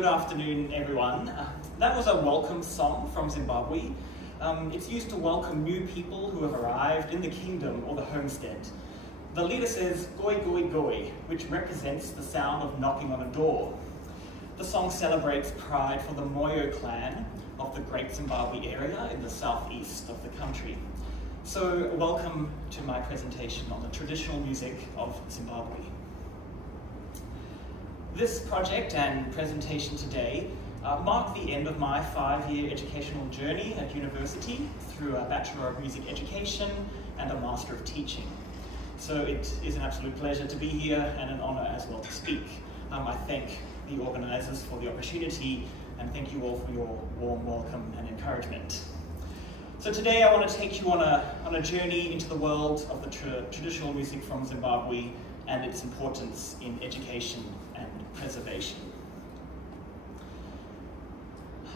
Good afternoon, everyone. That was a welcome song from Zimbabwe. It's used to welcome new people who have arrived in the kingdom or the homestead. The leader says, "Goi, goi, goi," which represents the sound of knocking on a door. The song celebrates pride for the Moyo clan of the Great Zimbabwe area in the southeast of the country. So welcome to my presentation on the traditional music of Zimbabwe. This project and presentation today mark the end of my 5-year educational journey at university through a Bachelor of Music Education and a Master of Teaching. So it is an absolute pleasure to be here and an honour as well to speak. I thank the organisers for the opportunity and thank you all for your warm welcome and encouragement. So today I want to take you on a journey into the world of the traditional music from Zimbabwe and its importance in education and preservation.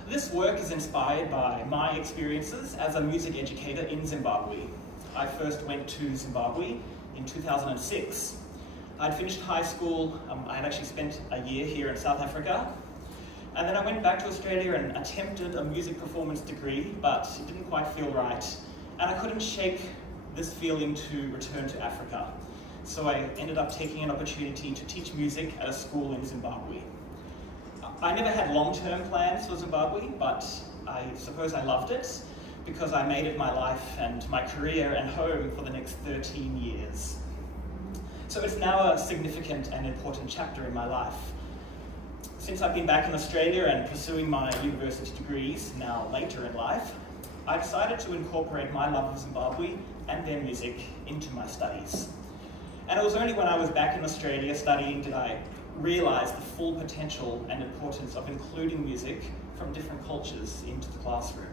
This work is inspired by my experiences as a music educator in Zimbabwe. I first went to Zimbabwe in 2006. I'd finished high school, I had actually spent a year here in South Africa, and then I went back to Australia and attempted a music performance degree, but it didn't quite feel right, and I couldn't shake this feeling to return to Africa. So I ended up taking an opportunity to teach music at a school in Zimbabwe. I never had long-term plans for Zimbabwe, but I suppose I loved it because I made it my life and my career and home for the next 13 years. So it's now a significant and important chapter in my life. Since I've been back in Australia and pursuing my university degrees now later in life, I decided to incorporate my love of Zimbabwe and their music into my studies. And it was only when I was back in Australia studying did I realise the full potential and importance of including music from different cultures into the classroom.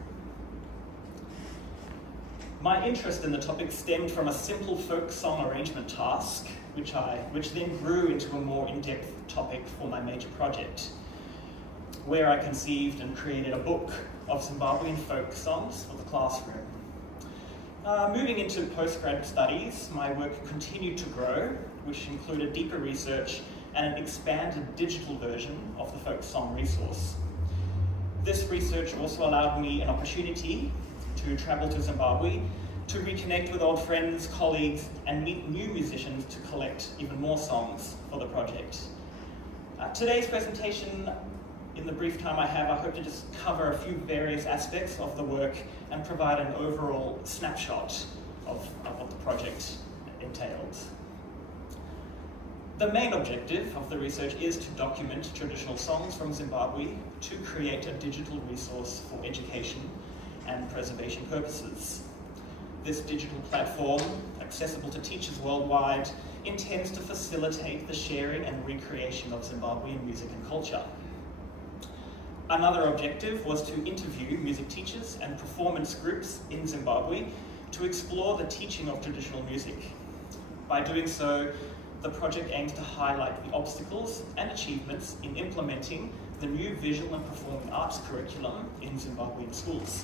My interest in the topic stemmed from a simple folk song arrangement task, which then grew into a more in-depth topic for my major project, where I conceived and created a book of Zimbabwean folk songs for the classroom. Moving into postgrad studies, my work continued to grow, which included deeper research and an expanded digital version of the folk song resource. This research also allowed me an opportunity to travel to Zimbabwe to reconnect with old friends, colleagues, and meet new musicians to collect even more songs for the project. Today's presentation, in the brief time I have, I hope to just cover a few various aspects of the work and provide an overall snapshot of what the project entailed. The main objective of the research is to document traditional songs from Zimbabwe to create a digital resource for education and preservation purposes. This digital platform, accessible to teachers worldwide, intends to facilitate the sharing and recreation of Zimbabwean music and culture. Another objective was to interview music teachers and performance groups in Zimbabwe to explore the teaching of traditional music. By doing so, the project aims to highlight the obstacles and achievements in implementing the new visual and performing arts curriculum in Zimbabwean schools.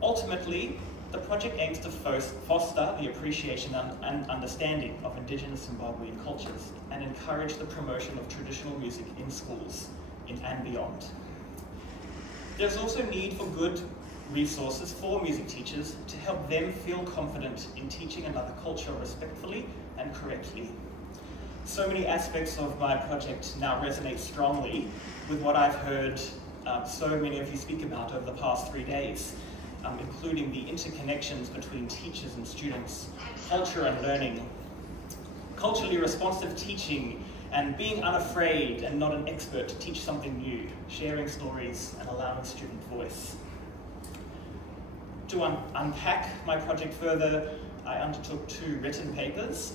Ultimately, the project aims to foster the appreciation and understanding of Indigenous Zimbabwean cultures and encourage the promotion of traditional music in schools and beyond. There's also need for good resources for music teachers to help them feel confident in teaching another culture respectfully and correctly. So many aspects of my project now resonate strongly with what I've heard so many of you speak about over the past 3 days, including the interconnections between teachers and students, culture and learning, culturally responsive teaching, and being unafraid and not an expert to teach something new, sharing stories and allowing student voice. To unpack my project further, I undertook 2 written papers.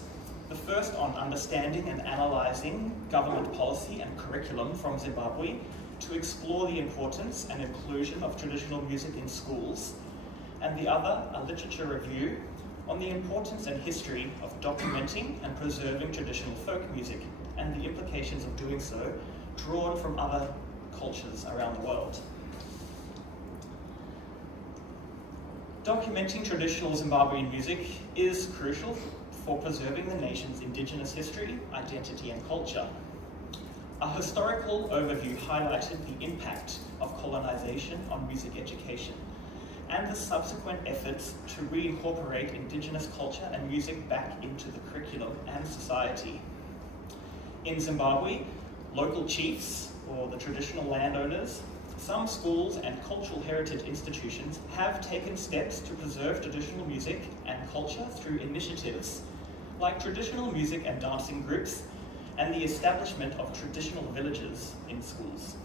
The first on understanding and analysing government policy and curriculum from Zimbabwe to explore the importance and inclusion of traditional music in schools, and the other, a literature review on the importance and history of documenting and preserving traditional folk music and the implications of doing so, drawn from other cultures around the world. Documenting traditional Zimbabwean music is crucial for preserving the nation's Indigenous history, identity and culture. A historical overview highlighted the impact of colonization on music education and the subsequent efforts to reincorporate Indigenous culture and music back into the curriculum and society. In Zimbabwe, local chiefs, or the traditional landowners, some schools and cultural heritage institutions have taken steps to preserve traditional music and culture through initiatives like traditional music and dancing groups and the establishment of traditional villages in schools.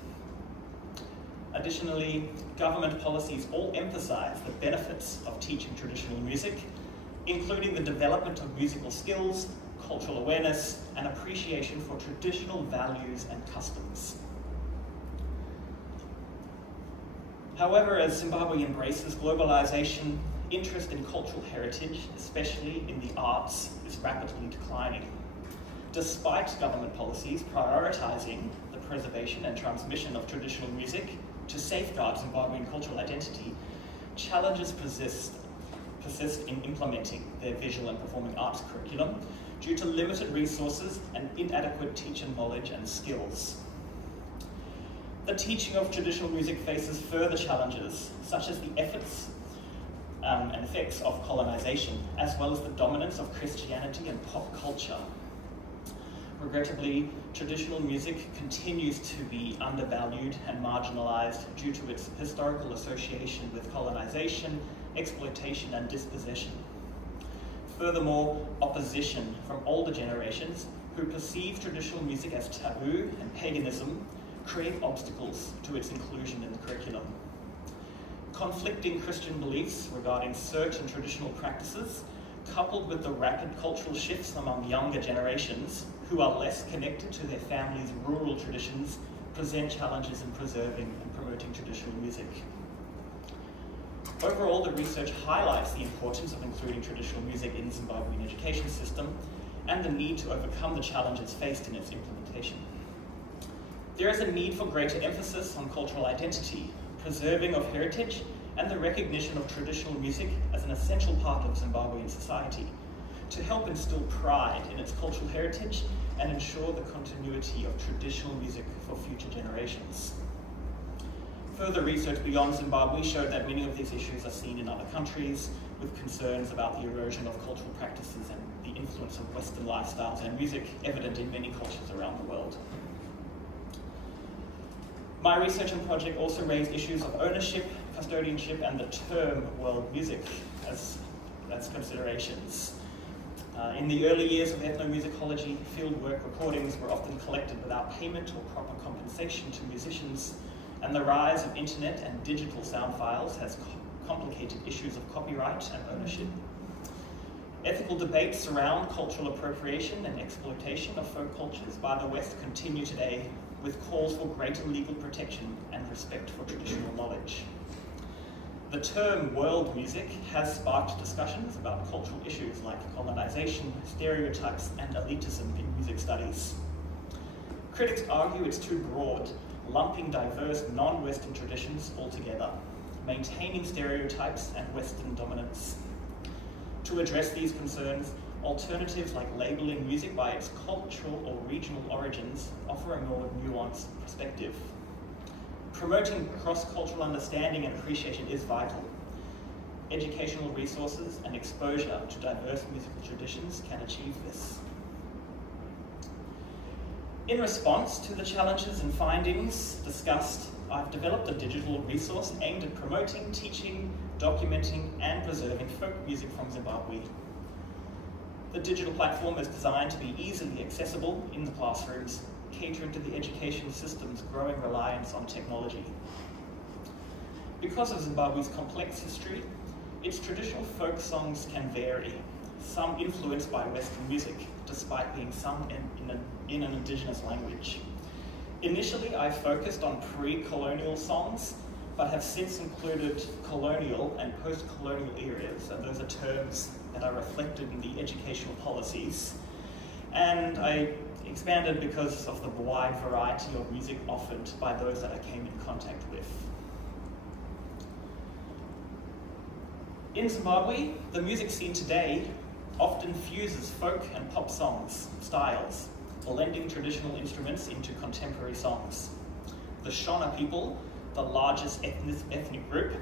Additionally, government policies all emphasize the benefits of teaching traditional music, including the development of musical skills, cultural awareness, and appreciation for traditional values and customs. However, as Zimbabwe embraces globalization, interest in cultural heritage, especially in the arts, is rapidly declining. Despite government policies prioritizing the preservation and transmission of traditional music to safeguard Zimbabwean cultural identity, challenges persist in implementing their visual and performing arts curriculum due to limited resources and inadequate teacher knowledge and skills. The teaching of traditional music faces further challenges, such as the efforts and effects of colonization, as well as the dominance of Christianity and pop culture. Regrettably, traditional music continues to be undervalued and marginalized due to its historical association with colonization, exploitation, and dispossession. Furthermore, opposition from older generations who perceive traditional music as taboo and paganism create obstacles to its inclusion in the curriculum. Conflicting Christian beliefs regarding certain traditional practices, coupled with the rapid cultural shifts among younger generations who are less connected to their families' rural traditions, present challenges in preserving and promoting traditional music. Overall, the research highlights the importance of including traditional music in the Zimbabwean education system and the need to overcome the challenges faced in its implementation. There is a need for greater emphasis on cultural identity, preserving of heritage, and the recognition of traditional music as an essential part of Zimbabwean society to help instill pride in its cultural heritage and ensure the continuity of traditional music for future generations. Further research beyond Zimbabwe showed that many of these issues are seen in other countries, with concerns about the erosion of cultural practices and the influence of Western lifestyles and music evident in many cultures around the world. My research and project also raised issues of ownership, custodianship, and the term world music as considerations. In the early years of ethnomusicology, fieldwork recordings were often collected without payment or proper compensation to musicians, and the rise of internet and digital sound files has complicated issues of copyright and ownership. Ethical debates surround cultural appropriation and exploitation of folk cultures by the West continue today, with calls for greater legal protection and respect for traditional knowledge. The term world music has sparked discussions about cultural issues like colonization, stereotypes, and elitism in music studies. Critics argue it's too broad, lumping diverse non-Western traditions altogether, maintaining stereotypes and Western dominance. To address these concerns, alternatives like labeling music by its cultural or regional origins offer a more nuanced perspective. Promoting cross-cultural understanding and appreciation is vital. Educational resources and exposure to diverse musical traditions can achieve this. In response to the challenges and findings discussed, I've developed a digital resource aimed at promoting, teaching, documenting, and preserving folk music from Zimbabwe. The digital platform is designed to be easily accessible in the classrooms, catering to the education system's growing reliance on technology. Because of Zimbabwe's complex history, its traditional folk songs can vary, some influenced by Western music, despite being sung in an indigenous language. Initially, I focused on pre-colonial songs, but have since included colonial and post-colonial eras, and those are terms that are reflected in the educational policies. And I expanded because of the wide variety of music offered by those that I came in contact with. In Zimbabwe, the music scene today often fuses folk and pop songs, styles, blending traditional instruments into contemporary songs. The Shona people, the largest ethnic group,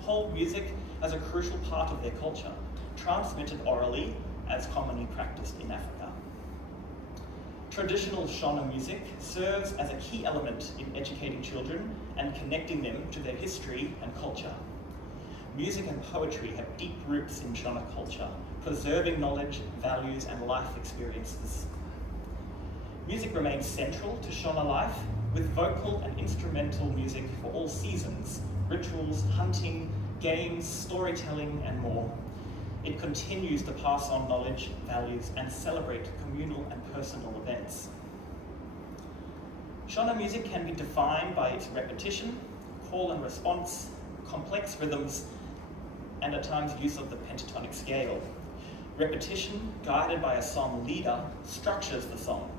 hold music as a crucial part of their culture, transmitted orally as commonly practiced in Africa. Traditional Shona music serves as a key element in educating children and connecting them to their history and culture. Music and poetry have deep roots in Shona culture, preserving knowledge, values, and life experiences. Music remains central to Shona life, with vocal and instrumental music for all seasons, rituals, hunting, games, storytelling, and more. It continues to pass on knowledge, values, and celebrate communal and personal events. Shona music can be defined by its repetition, call and response, complex rhythms, and at times use of the pentatonic scale. Repetition, guided by a song leader, structures the song,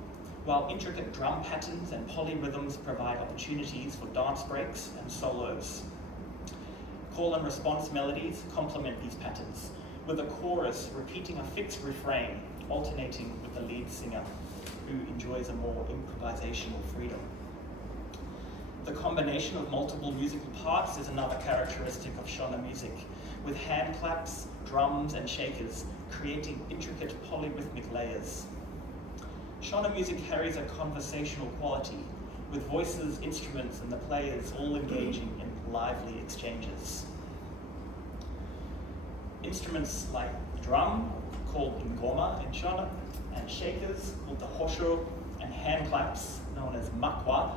while intricate drum patterns and polyrhythms provide opportunities for dance breaks and solos. Call and response melodies complement these patterns, with a chorus repeating a fixed refrain, alternating with the lead singer, who enjoys a more improvisational freedom. The combination of multiple musical parts is another characteristic of Shona music, with hand claps, drums, and shakers, creating intricate polyrhythmic layers. Shona music carries a conversational quality, with voices, instruments, and the players all engaging in lively exchanges. Instruments like drum, called ngoma in Shona, and shakers, called the hosho, and hand claps, known as makwa,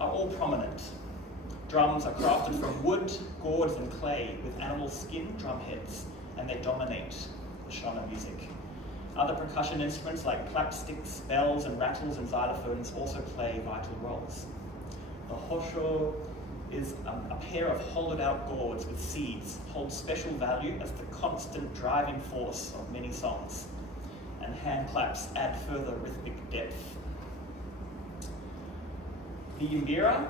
are all prominent. Drums are crafted from wood, gourds, and clay with animal skin drum heads, and they dominate the Shona music. Other percussion instruments like clapsticks, bells, and rattles, and xylophones also play vital roles. The hosho is a pair of hollowed-out gourds with seeds, holds special value as the constant driving force of many songs, and hand claps add further rhythmic depth. The mbira,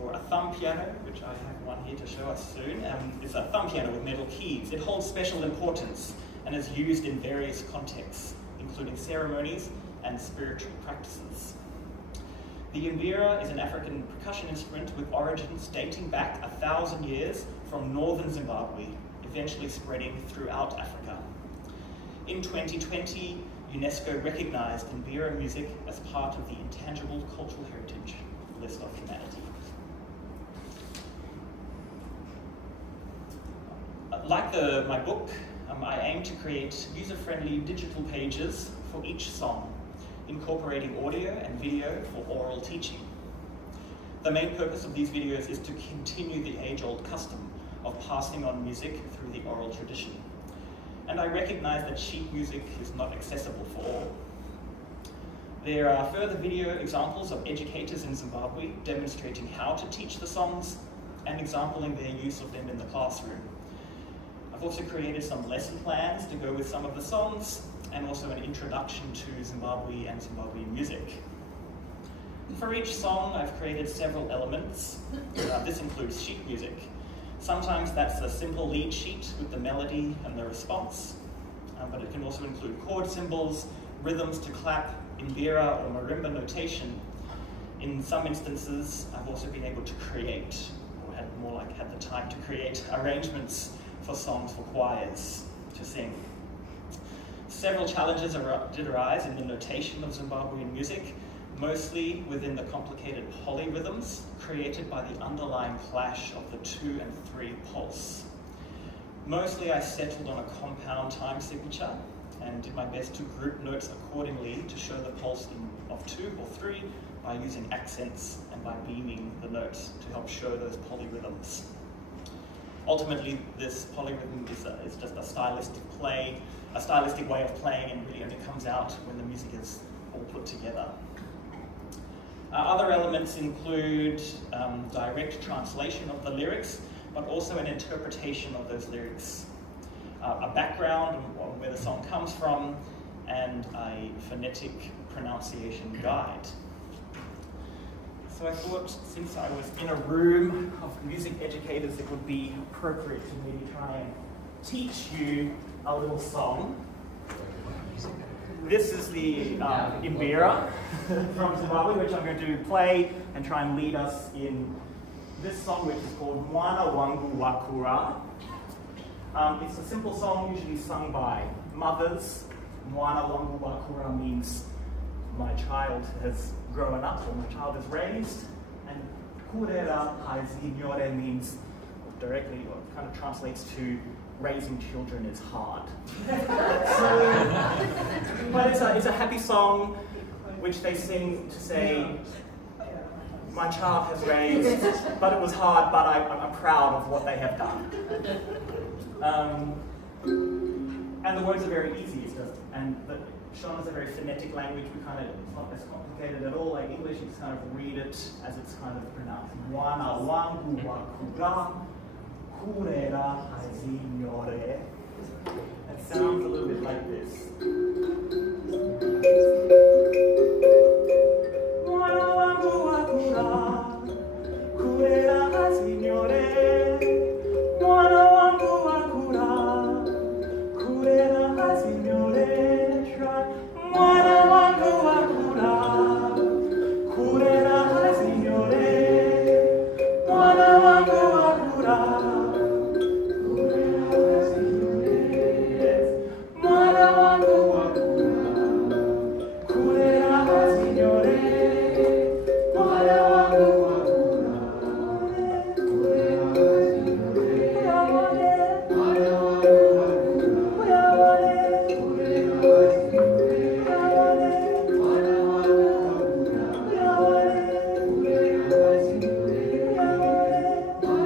or a thumb piano, which I have one here to show us soon, is a thumb piano with metal keys. It holds special importance and is used in various contexts, including ceremonies and spiritual practices. The mbira is an African percussion instrument with origins dating back 1,000 years from northern Zimbabwe, eventually spreading throughout Africa. In 2020, UNESCO recognized mbira music as part of the Intangible Cultural Heritage List of Humanity. Like my book, I aim to create user-friendly digital pages for each song, incorporating audio and video for oral teaching. The main purpose of these videos is to continue the age-old custom of passing on music through the oral tradition. And I recognize that sheet music is not accessible for all. There are further video examples of educators in Zimbabwe demonstrating how to teach the songs and exampling their use of them in the classroom. I've also created some lesson plans to go with some of the songs, and also an introduction to Zimbabwe and Zimbabwean music. For each song, I've created several elements. This includes sheet music. Sometimes that's a simple lead sheet with the melody and the response, but it can also include chord symbols, rhythms to clap, mbira or marimba notation. In some instances, I've also been able to create, or had the time to create, arrangements for songs for choirs to sing. Several challenges did arise in the notation of Zimbabwean music, mostly within the complicated polyrhythms created by the underlying clash of the 2 and 3 pulse. Mostly I settled on a compound time signature and did my best to group notes accordingly to show the pulse of 2 or 3 by using accents and by beaming the notes to help show those polyrhythms. Ultimately, this polyrhythm is just a stylistic way of playing, and really only comes out when the music is all put together. Other elements include direct translation of the lyrics, but also an interpretation of those lyrics, a background on where the song comes from, and a phonetic pronunciation guide. So I thought, since I was in a room of music educators, it would be appropriate to maybe try and teach you a little song. This is the Imbira from Zimbabwe, which I'm going to play and try and lead us in this song, which is called Mwana Wangu Wakura. It's a simple song usually sung by mothers. Mwana Wangu Wakura means my child has grown up, or my child is raised. And Kurera Hazinyore means directly, or kind of translates to raising children is hard. But it's a happy song which they sing to say, my child has raised, but it was hard, but I'm proud of what they have done. And the words are very easy, and Shona is a very phonetic language. It's not as complicated at all like English. You just kind of read it as it's kind of pronounced. Mwana wangu wakura, kurera hazinyore. It sounds a little bit like this. Mwana wangu wakura, kurera hazinyore. Mwana wangu wakura, kurera hazinyore. Mwana wangu wakura, kurera hazinyore. Mwana wangu wakura, kurera hazinyore. Mwana wangu wakura, kurera hazinyore. Mwana wangu wakura, kurera hazinyore.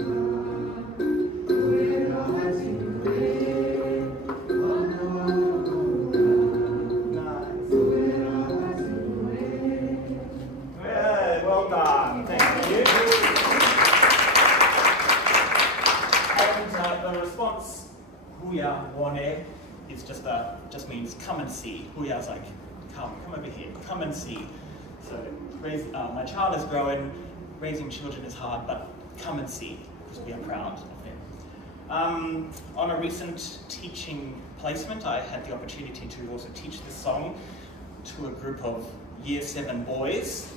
Mwana wangu is just means come and see. Huya is like come over here, come and see. So my child is growing, raising children is hard, but come and see, because we are proud of him. On a recent teaching placement, I had the opportunity to also teach this song to a group of Year 7 boys.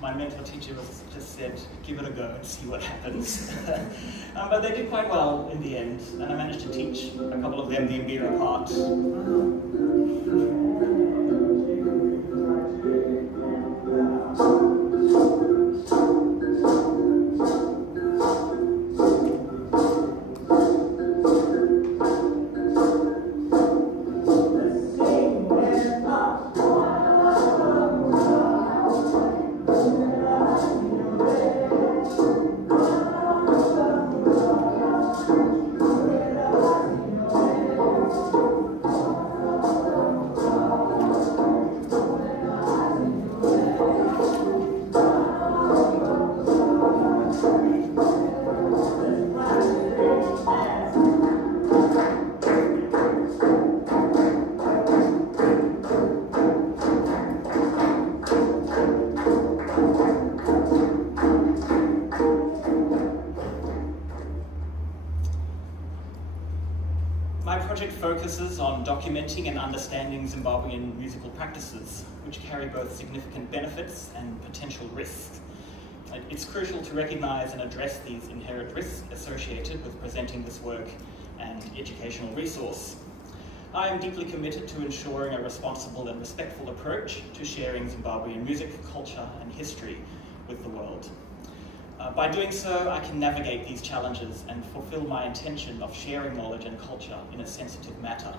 My mentor teacher just said, give it a go and see what happens. But they did quite well in the end, and I managed to teach a couple of them the Imbira part. My project focuses on documenting and understanding Zimbabwean musical practices, which carry both significant benefits and potential risks. It's crucial to recognise and address these inherent risks associated with presenting this work and educational resource. I am deeply committed to ensuring a responsible and respectful approach to sharing Zimbabwean music, culture and history with the world. By doing so, I can navigate these challenges and fulfill my intention of sharing knowledge and culture in a sensitive matter.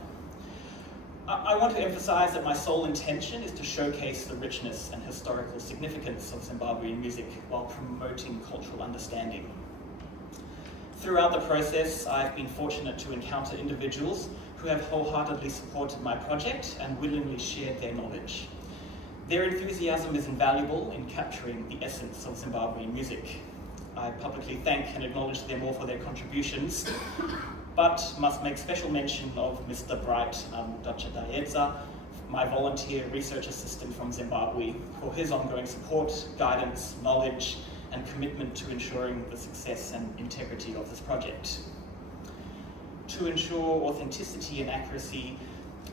I want to emphasize that my sole intention is to showcase the richness and historical significance of Zimbabwean music while promoting cultural understanding. Throughout the process, I've been fortunate to encounter individuals who have wholeheartedly supported my project and willingly shared their knowledge. Their enthusiasm is invaluable in capturing the essence of Zimbabwean music. I publicly thank and acknowledge them all for their contributions, but must make special mention of Mr. Bright Dachadaedza, my volunteer research assistant from Zimbabwe, for his ongoing support, guidance, knowledge, and commitment to ensuring the success and integrity of this project. To ensure authenticity and accuracy,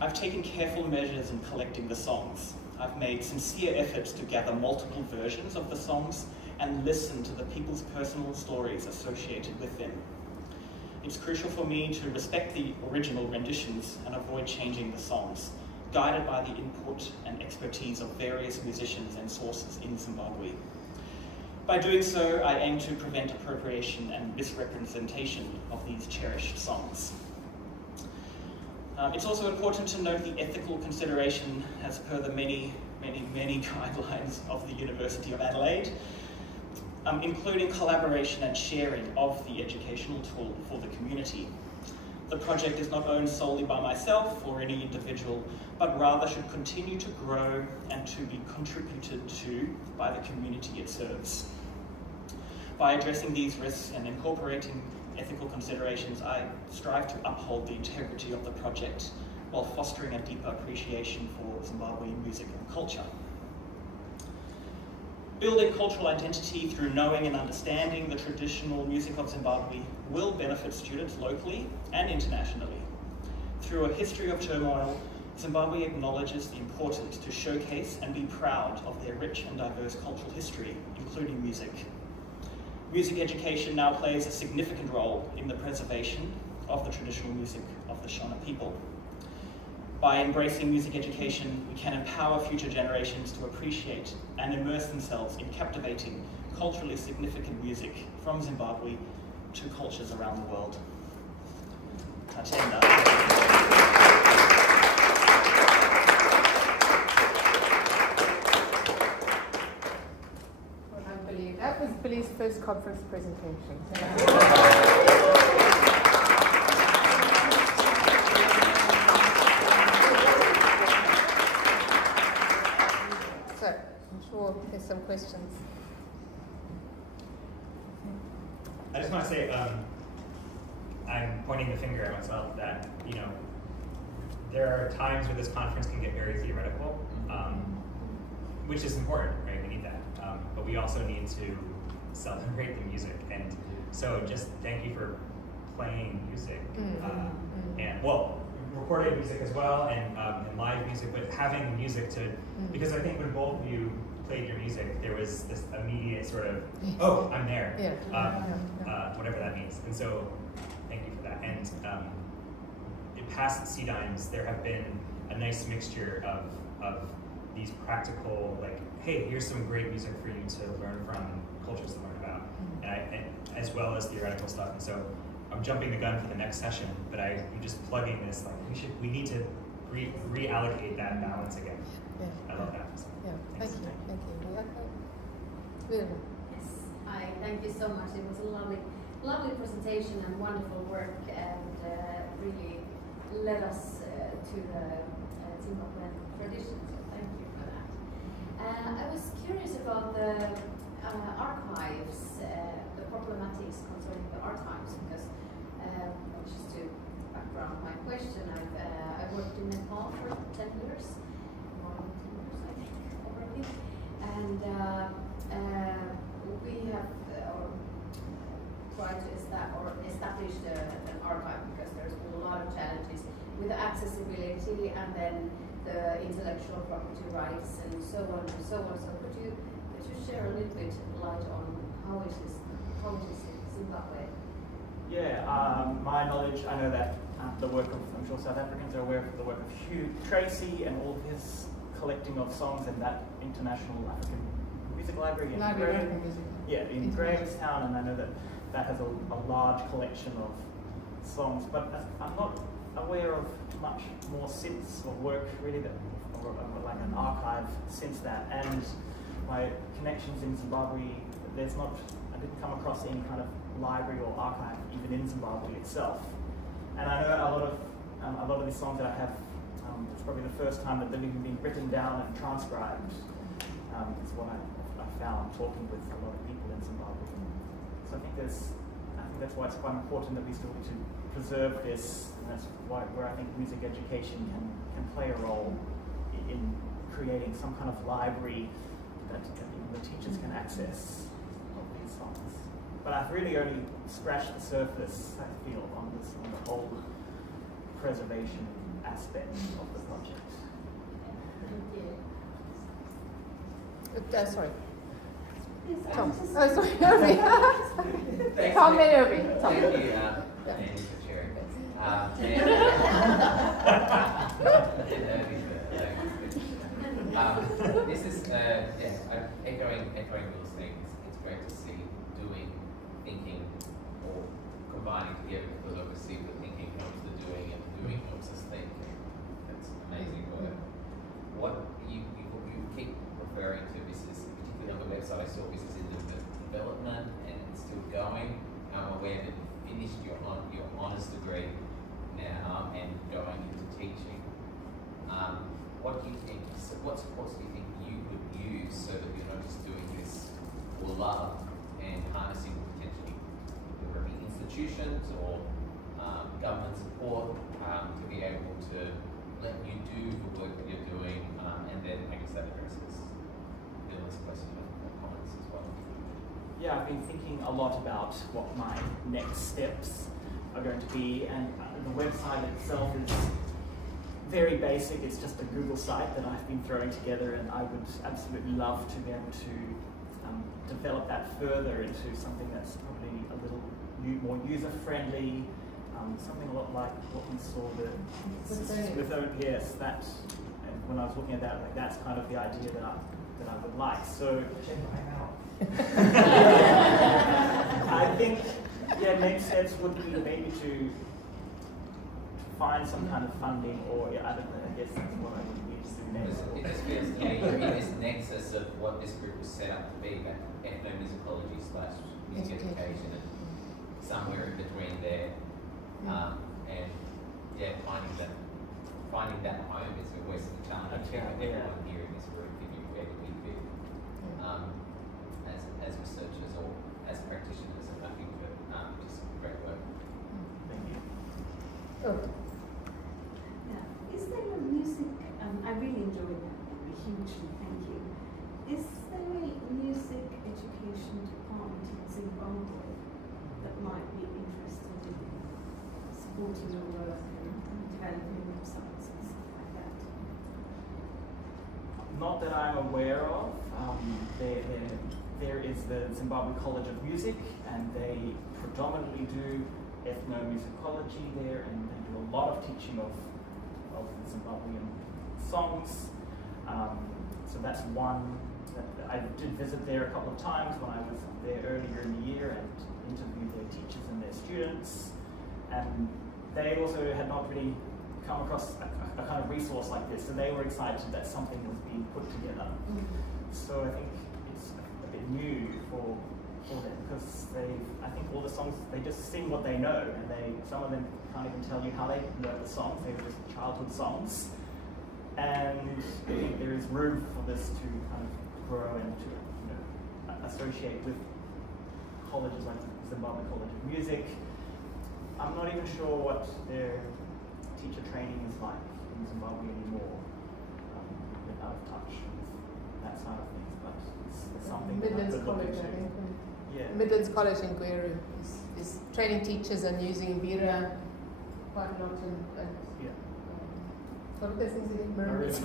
I've taken careful measures in collecting the songs. I've made sincere efforts to gather multiple versions of the songs and listen to the people's personal stories associated with them. It's crucial for me to respect the original renditions and avoid changing the songs, guided by the input and expertise of various musicians and sources in Zimbabwe. By doing so, I aim to prevent appropriation and misrepresentation of these cherished songs. It's also important to note the ethical consideration as per the many guidelines of the University of Adelaide, including collaboration and sharing of the educational tool for the community. The project is not owned solely by myself or any individual, but rather should continue to grow and to be contributed to by the community it serves. By addressing these risks and incorporating ethical considerations, I strive to uphold the integrity of the project while fostering a deeper appreciation for Zimbabwean music and culture. Building cultural identity through knowing and understanding the traditional music of Zimbabwe will benefit students locally and internationally. Through a history of turmoil, Zimbabwe acknowledges the importance to showcase and be proud of their rich and diverse cultural history, including music. Music education now plays a significant role in the preservation of the traditional music of the Shona people. By embracing music education, we can empower future generations to appreciate and immerse themselves in captivating, culturally significant music from Zimbabwe to cultures around the world. That was Billy's first conference presentation. So, I'm sure there's some questions. I just want to say, I'm pointing the finger at myself that, you know, there are times where this conference can get very theoretical, which is important, right? We need that. But we also need to celebrate the music. And so just thank you for playing music. And, well, recorded music as well, and live music, but having the music to, because I think when both of you played your music, there was this immediate sort of, oh, I'm there, whatever that means. And so thank you for that. And past CDIMEs, there have been a nice mixture of these practical, like, hey, here's some great music for you to learn from and cultures to learn about, and as well as theoretical stuff. And so I'm jumping the gun for the next session, but I'm just plugging this, like, we need to reallocate that balance again. I love that. So, thank you. Really? Yes, thank you so much. It was a lovely presentation and wonderful work, and really led us to the Zimbabwean tradition. So thank you for that. I was curious about the archives, the problematics concerning the archives, because just to background my question, I've worked in Nepal for 10 years, more than 10 years I think already, and we have tried to establish an archive, because there's been a lot of challenges with the accessibility and then the intellectual property rights and so on and so on. So could you share a little bit light on how it is in Zimbabwe? Yeah, my knowledge, I know that the work of, I'm sure South Africans are aware of the work of Hugh Tracy and all of his collecting of songs in that International African Music Library in Grahamstown, and I know that that has a large collection of songs, but I'm not aware of much more since, or work really, that, or like an archive since that. And my connections in Zimbabwe, I didn't come across any kind of library or archive even in Zimbabwe itself. And I know a lot of these songs that I have, it's probably the first time that they've even been written down and transcribed. Is what I found talking with a lot of people in Zimbabwe. So I think that's why it's quite important that we still need to preserve this, and that's where I think music education can play a role in creating some kind of library that the teachers can access of these songs. But I've really only scratched the surface, I feel, on the whole preservation aspect of the project. Thank you. Sorry. Yes, Tom. just- Oh, sorry, Irving. Tom and Irving. Tom. Thank you, Andy, for chairing. This is, echoing Will's thing. It's great to see doing, thinking, or combining together, because obviously the thinking helps the doing, and doing helps us think. That's amazing work. What you keep referring to, this is particularly on the website. I saw this is in the development and it's still going. I'm aware that you finished your honours degree now and going into teaching. What do you think? So what supports do you think you could use so that you're not just doing this for love and harnessing potentially whether it be institutions or government support to be able to let you do the work that you're doing, and then I guess that addresses Dylan's question of comments as well. Yeah, I've been thinking a lot about what my next steps are going to be, and the website itself is very basic. It's just a Google site that I've been throwing together, and I would absolutely love to be able to develop that further into something that's probably a little more user-friendly, something a lot like what we saw yes, that. And when I was looking at that, like that's kind of the idea that I would like. So Check mine out. I think next steps would be maybe to find some kind of funding, or I don't know, I guess that's what I would need to do next. It just feels to me, in this nexus of what this group was set up to be, that ethnomusicology / music education, and somewhere in between there, and finding that home is always the challenge. Everyone here in this group, if you where do we fit, as researchers or as practitioners, and I think that just great work. Thank you. Oh. Yeah. Is there a music? I really enjoyed that. Hugely, thank you. Is there a music education department in Zimbabwe that might be interested in supporting your work and developing websites and stuff like that? Not that I'm aware of. There is the Zimbabwe College of Music, and they predominantly do ethnomusicology there, and they do a lot of teaching of the Zimbabwean songs. So that's one that I did visit there a couple of times when I was there earlier in the year and interviewed their teachers and their students. And they also had not really come across a kind of resource like this, so they were excited that something was being put together. So I think it's a bit new for them, because I think all the songs, they just sing what they know, and some of them can't even tell you how they learned the songs. They were just childhood songs. And I think there is room for this to kind of grow and to associate with colleges like Zimbabwe College of Music. I'm not even sure what their teacher training is like in Zimbabwe anymore. I've been out of touch with that side of things, but it's something Midlands that College, I think. Yeah. Midlands College in Gweru is training teachers and using Bira quite a lot, and what are those things again? Maroons.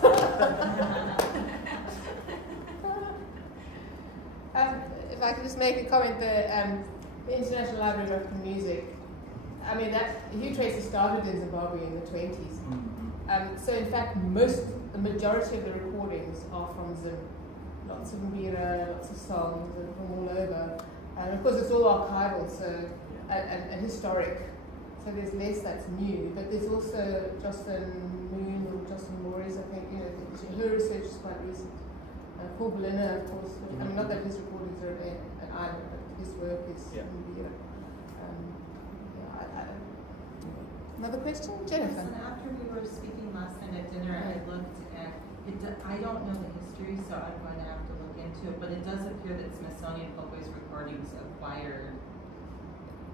If I could just make a comment, the International Library of African Music, I mean, Hugh Tracy started in Zimbabwe in the 20s. So in fact, the majority of the recordings are from Zim. Lots of mbira, lots of songs, and from all over. And of course, it's all archival, so and historic. So there's less that's new, but there's also Justin Moon or Justin Morris, I think, her research is quite recent. Paul Berliner, of course, I mean, not that his recordings are an island, but his work is in Mbira. Another question? Jennifer? Yes, and after we were speaking last night at dinner, I looked at it. I don't know the history, so I'm going to have to look into it, but it does appear that Smithsonian Folkways recordings acquired.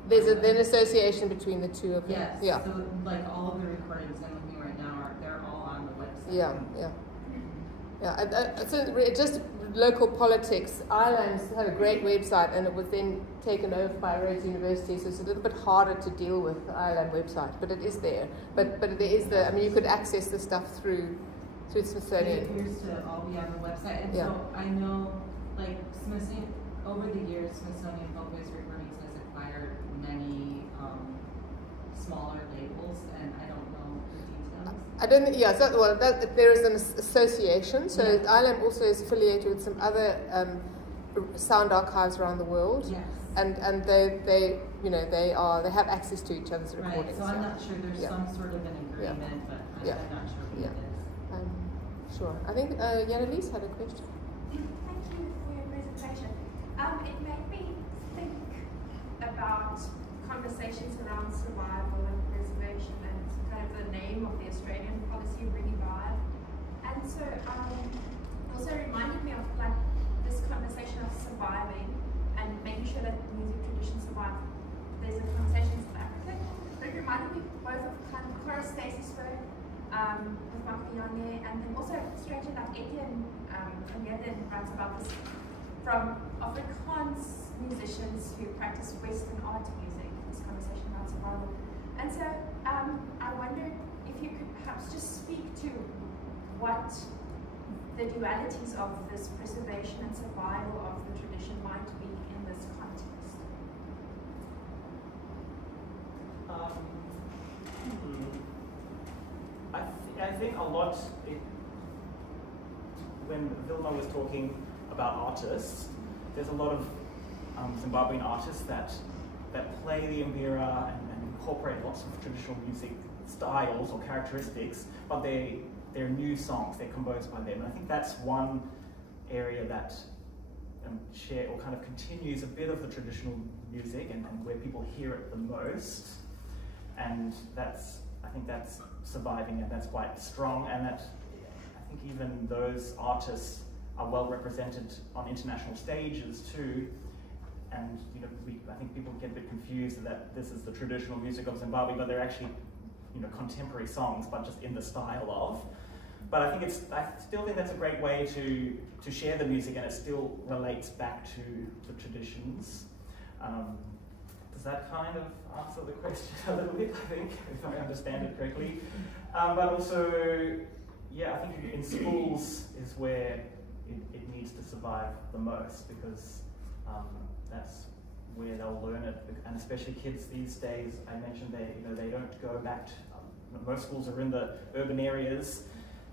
There's an association between the two of them. Yes. Yeah. So, like, all of the recordings I'm looking right now they're all on the website. Yeah. So just local politics. Ireland had a great website, and it was then taken over by Rhodes University, so it's a little bit harder to deal with, the Ireland website, but it is there. But there is I mean, you could access the stuff through Smithsonian. It appears to all be on the website, and Yeah. so I know, like, Smithsonian, over the years, Smithsonian Folkways Recordings has acquired many smaller labels, and I don't know the details. I don't think, yeah, so, well, there is an association, so Yeah. Ireland also is affiliated with some other sound archives around the world, Yes. and they you know, they have access to each other's Right, recordings. so I'm yeah. not sure there's Yeah. some sort of an agreement, but Yeah. I'm not sure what Yeah. it is. Sure. I think Annalise had a question. Thank you for your presentation. It made me think about conversations around survival and preservation and kind of the name of the Australian policy, Revive. And so also reminded me of like this conversation of surviving and making sure that music traditions survive. There's a conversation in South Africa, but it reminded me both of kind of Cora Stacey's work with Mark Bionne, and then also, strange enough, Etienne van Heerden writes about this from Afrikaans musicians who practice Western art music, this conversation about survival. And so I wonder if you could perhaps just speak to what the dualities of this preservation and survival of the tradition might be in this context. I think a lot, when Vilma was talking about artists, there's a lot of Zimbabwean artists that play the mbira and incorporate lots of traditional music styles or characteristics, but they're new songs, they're composed by them. And I think that's one area that share or kind of continues a bit of the traditional music and where people hear it the most. And I think that's surviving, and that's quite strong, and that I think even those artists are well represented on international stages too. And you know, I think people get a bit confused that this is the traditional music of Zimbabwe, but they're actually, you know, contemporary songs, but just in the style of. But I still think that's a great way to share the music, and it still relates back to the traditions. Does that kind of answer the question a little bit, I think, if I understand it correctly? But also, yeah, I think in schools is where it needs to survive the most, because that's where they'll learn it, and especially kids these days. I mentioned they don't go back to, most schools are in the urban areas,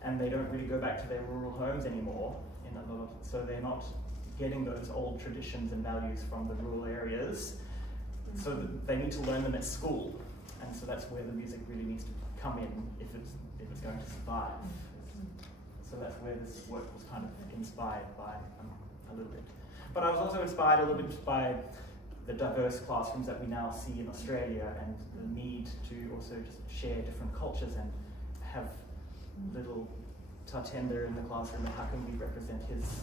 and they don't really go back to their rural homes anymore. So they're not getting those old traditions and values from the rural areas. So they need to learn them at school, and so that's where the music really needs to come in if it's going to survive. So that's where this work was kind of inspired by a little bit. But I was also inspired a little bit by the diverse classrooms that we now see in Australia, and the need to also just share different cultures and have little Tatenda in the classroom, and how can we represent his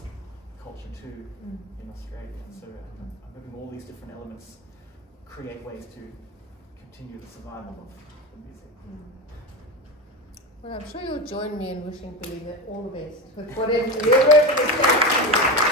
culture too in Australia. So I'm hoping all these different elements create ways to continue the survival of the music. Well, I'm sure you'll join me in wishing Billy all the best with whatever your work is.